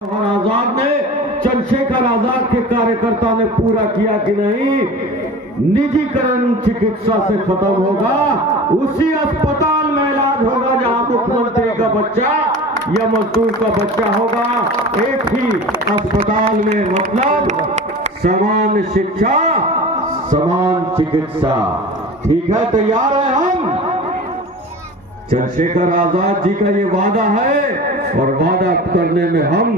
और आजाद ने चंद्रशेखर आजाद के कार्यकर्ता ने पूरा किया कि नहीं, निजीकरण चिकित्सा से खत्म होगा, उसी अस्पताल में इलाज होगा जहां मुख्यमंत्री का बच्चा या मजदूर का बच्चा होगा। एक ही अस्पताल में, मतलब समान शिक्षा समान चिकित्सा। ठीक है, तैयार है हम? चंद्रशेखर आजाद जी का ये वादा है और वादा करने में हम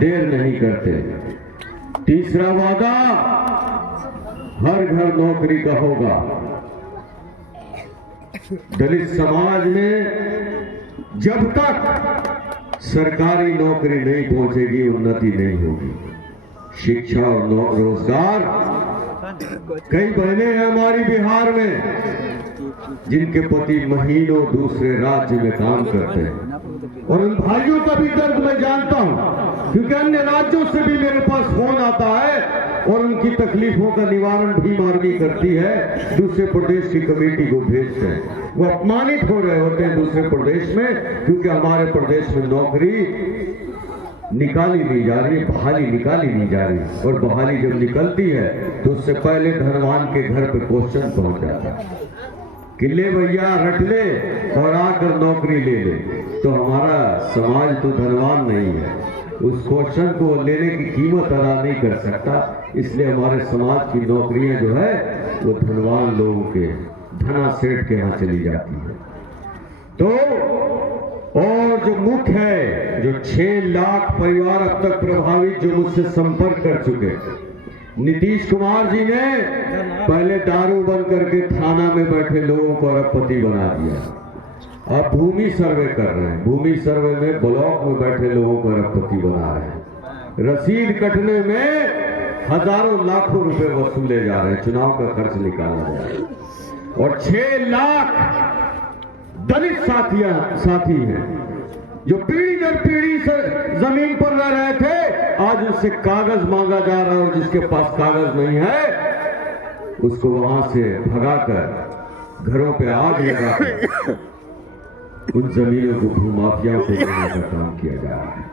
देर नहीं करते। तीसरा वादा हर घर नौकरी का होगा। दलित समाज में जब तक सरकारी नौकरी नहीं पहुंचेगी उन्नति नहीं होगी। शिक्षा और रोजगार, कई बहनें हैं हमारी बिहार में जिनके पति महीनों दूसरे राज्य में काम करते हैं, और उन भाइयों का भी दर्द मैं जानता हूं, क्योंकि अन्य राज्यों से भी मेरे पास फोन आता है और उनकी तकलीफों का निवारण भीम आर्मी करती है, दूसरे प्रदेश की कमेटी को भेजते हैं। वो अपमानित हो रहे होते हैं दूसरे प्रदेश में, क्योंकि हमारे प्रदेश में नौकरी निकाली नहीं जा रही, बहाली निकाली नहीं जा रही, और बहाली जब निकलती है तो उससे पहले धनवान के घर पे क्वेश्चन पहुंच जाता है कि ले भैया रट ले और आकर नौकरी ले ले। तो हमारा समाज तो धनवान नहीं है, उस क्वेश्चन को लेने की कीमत अदा नहीं कर सकता, इसलिए हमारे समाज की नौकरियां जो है वो धनवान लोगों के, धना सेठ के यहाँ चली जाती है। तो और जो मुख्य है, जो 6 लाख परिवार अब तक प्रभावित जो मुझसे संपर्क कर चुके, नीतीश कुमार जी ने पहले दारू बंद करके थाना में बैठे लोगों को अरबपति बना दिया। अब भूमि सर्वे कर रहे हैं, भूमि सर्वे में ब्लॉक में बैठे लोगों को अरबपति बना रहे हैं। रसीद कटने में हजारों लाखों रुपए वसूले जा रहे हैं, चुनाव का खर्च निकाला जा रहा है। और 6 लाख दलित साथी हैं जो पीढ़ी दर पीढ़ी से जमीन पर रह रहे थे, आज उससे कागज मांगा जा रहा है, और जिसके पास कागज नहीं है उसको वहां से भगाकर घरों पे आग लगाकर उन जमीनों को भूमाफियाओं को देने का काम किया जा रहा है।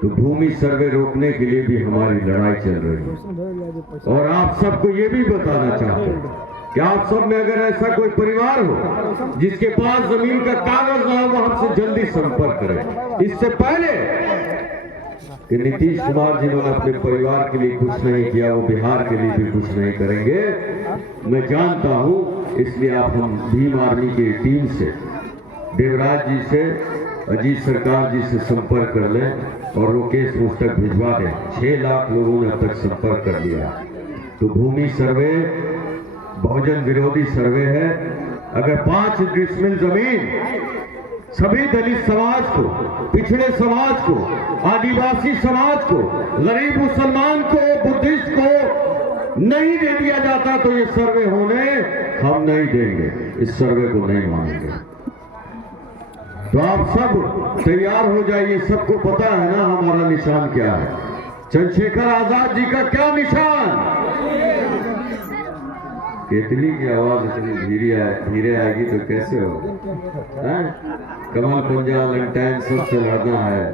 तो भूमि सर्वे रोकने के लिए भी हमारी लड़ाई चल रही है। और आप सबको ये भी बताना चाहते हैं कि आप सब में अगर ऐसा कोई परिवार हो जिसके पास जमीन का कागज ना हो, वो हमसे जल्दी संपर्क करें। इससे पहले कि नीतीश कुमार जिन्होंने अपने परिवार के लिए कुछ नहीं किया, वो बिहार के लिए भी कुछ नहीं करेंगे, मैं जानता हूं। इसलिए आप हम भीम आर्मी की टीम से, देवराज जी से, अजीत सरकार जी से संपर्क कर लें और वो केस मुझ तक भिजवा दें। 6 लाख लोगों ने अब तक संपर्क कर लिया। तो भूमि सर्वे बहुजन विरोधी सर्वे है। अगर 5 डिसमिल जमीन सभी दलित समाज को, पिछड़े समाज को, आदिवासी समाज को, गरीब मुसलमान को, बुद्धिस्ट को नहीं दे दिया जाता तो ये सर्वे होने हम नहीं देंगे, इस सर्वे को नहीं मानेंगे। तो आप सब तैयार हो जाइए। सबको पता है ना हमारा निशान क्या है। चंद्रशेखर आजाद जी का क्या निशान? केतली की आवाज इतनी धीरे आएगी तो कैसे होगा? कमल पंजा लंटैन सबसे लड़ना है,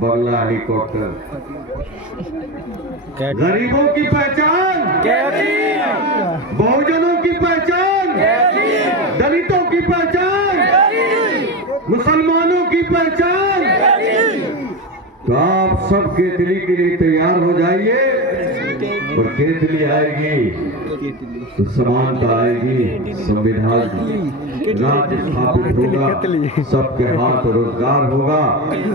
बगला हेलीकॉप्टर। गरीबों की पहचान, बहुजनों की पहचान, दलितों की पहचान, मुसलमानों की पहचान। तो आप सब केतली के लिए तैयार हो जाइए। और केतली आएगी तो समानता आएगी, संविधान राज्य स्थापित होगा, सबके हाथ रोजगार होगा।